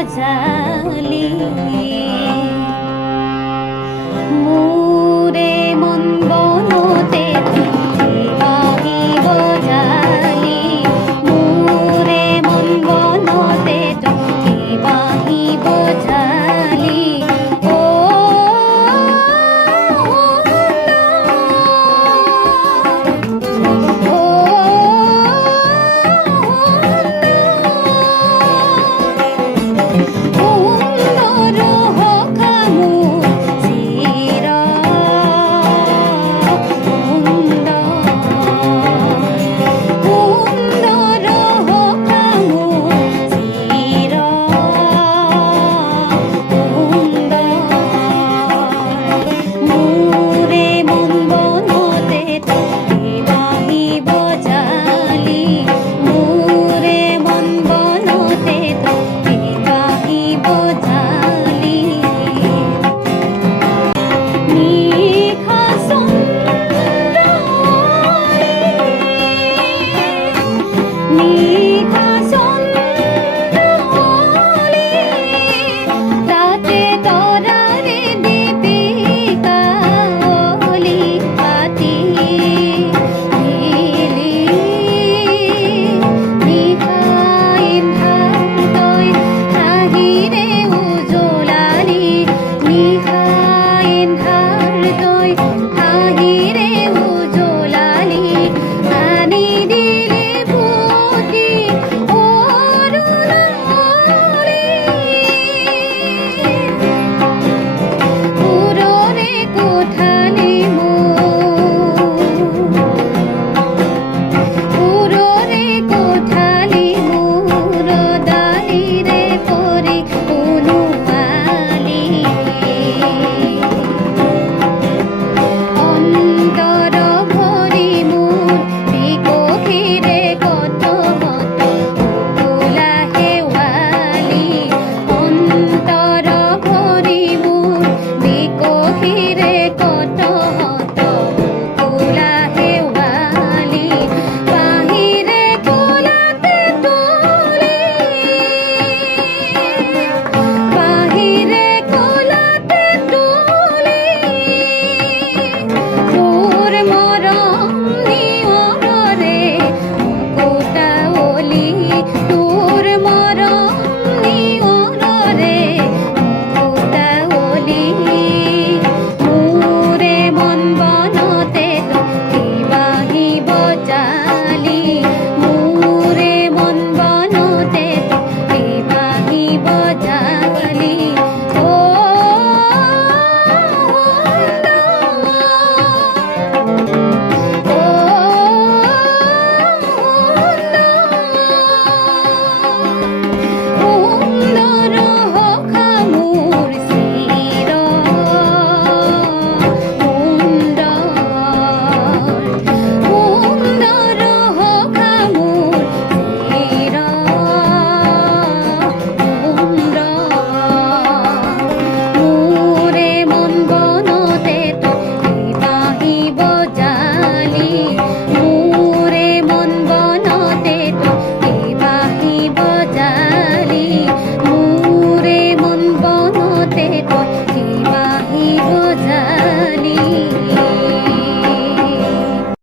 বোঝালি